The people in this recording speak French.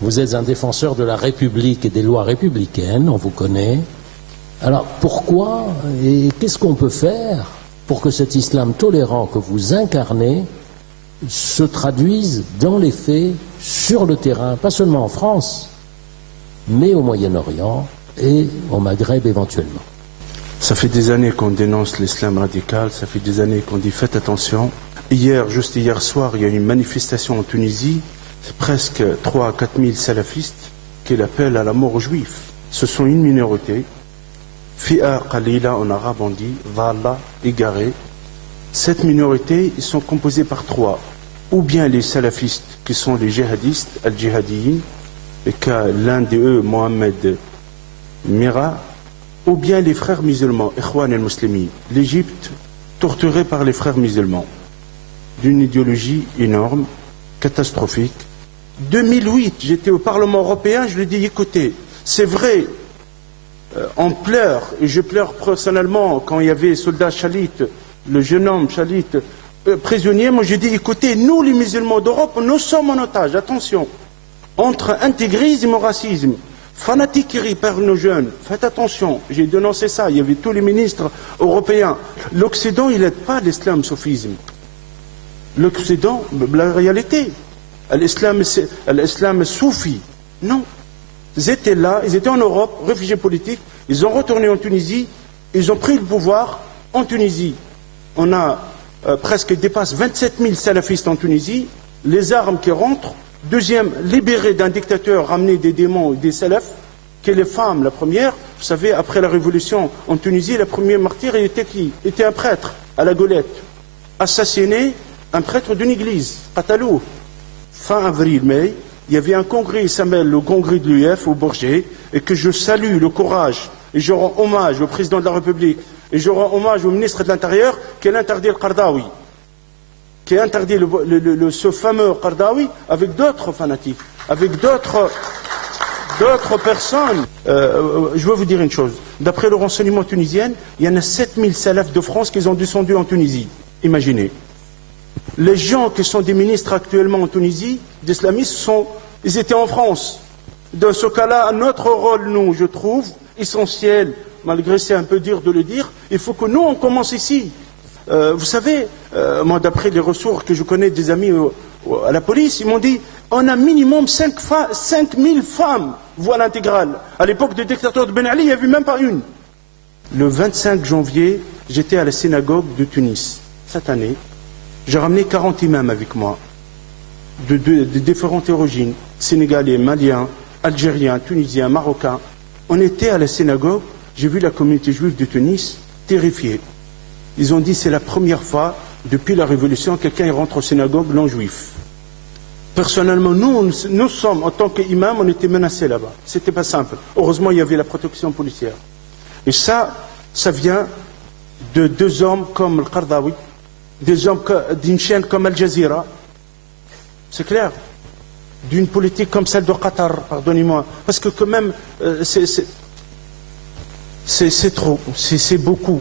Vous êtes un défenseur de la République et des lois républicaines, on vous connaît. Alors pourquoi et qu'est-ce qu'on peut faire pour que cet islam tolérant que vous incarnez se traduise dans les faits, sur le terrain, pas seulement en France, mais au Moyen-Orient et au Maghreb éventuellement? Ça fait des années qu'on dénonce l'islam radical, ça fait des années qu'on dit faites attention. Juste hier soir, il y a eu une manifestation en Tunisie, c'est presque 3 à 4 000 salafistes qui l'appellent à la mort aux juifs. Ce sont une minorité. Fi'a qalila en arabe on dit, Vala, égaré. Cette minorité, ils sont composés par 3. Ou bien les salafistes, qui sont les djihadistes, al-djihadiyin, et que l'un d'eux, Mohamed Mira, ou bien les frères musulmans, Ikhwan al-Muslimi, l'Égypte torturée par les frères musulmans, d'une idéologie énorme, catastrophique. 2008, j'étais au Parlement européen, je lui ai dit, écoutez, c'est vrai, on pleure, et je pleure personnellement quand il y avait soldat Chalit, le jeune homme Chalit, prisonnier, moi j'ai dit, écoutez, nous les musulmans d'Europe, nous sommes en otage, attention, entre intégrisme et racisme, fanatiquerie par nos jeunes, faites attention, j'ai dénoncé ça, il y avait tous les ministres européens. L'Occident, il n'aide pas l'islam sophisme. L'Occident, la réalité, l'islam soufi, non. Ils étaient là, ils étaient en Europe, réfugiés politiques, ils ont retourné en Tunisie, ils ont pris le pouvoir en Tunisie. On a presque dépasse 27 000 salafistes en Tunisie, les armes qui rentrent. Deuxième, libéré d'un dictateur, ramener des démons et des salafs, qui est les femmes, la première. Vous savez, après la révolution en Tunisie, la première martyr, il était qui? Il était un prêtre, à la Golette. Assassiné, un prêtre d'une église, Qatalou. Fin avril-mai, il y avait un congrès, il s'appelle le congrès de l'UF au Bourget, et que je salue le courage, et je rends hommage au président de la République, et je rends hommage au ministre de l'Intérieur, qui a interdit le Qardawi, qui a interdit ce fameux Qardawi avec d'autres fanatiques, avec d'autres personnes. Je veux vous dire une chose. D'après le renseignement tunisien, il y en a 7000 salafs de France qui ont descendu en Tunisie. Imaginez. Les gens qui sont des ministres actuellement en Tunisie, d'islamistes, ils étaient en France. Dans ce cas-là, notre rôle, nous, je trouve, essentiel, malgré c'est un peu dur de le dire, il faut que nous, on commence ici. Vous savez, moi, d'après les ressources que je connais des amis à la police, ils m'ont dit, on a minimum 5000 femmes, voile intégrale. À l'époque du dictateur de Ben Ali, il n'y avait même pas une. Le 25 janvier, j'étais à la synagogue de Tunis, cette année. J'ai ramené 40 imams avec moi, de différentes origines, sénégalais, maliens, algériens, tunisiens, marocains. On était à la synagogue, j'ai vu la communauté juive de Tunis terrifiée. Ils ont dit c'est la première fois depuis la Révolution quelqu'un rentre aux synagogues non juif. Personnellement, nous sommes, en tant qu'imam, on était menacés là-bas. C'était pas simple. Heureusement, il y avait la protection policière. Et ça vient de 2 hommes comme le Qardawi, des hommes d'une chaîne comme Al Jazeera. C'est clair. D'une politique comme celle de Qatar, pardonnez-moi. Parce que quand même, c'est trop, c'est beaucoup.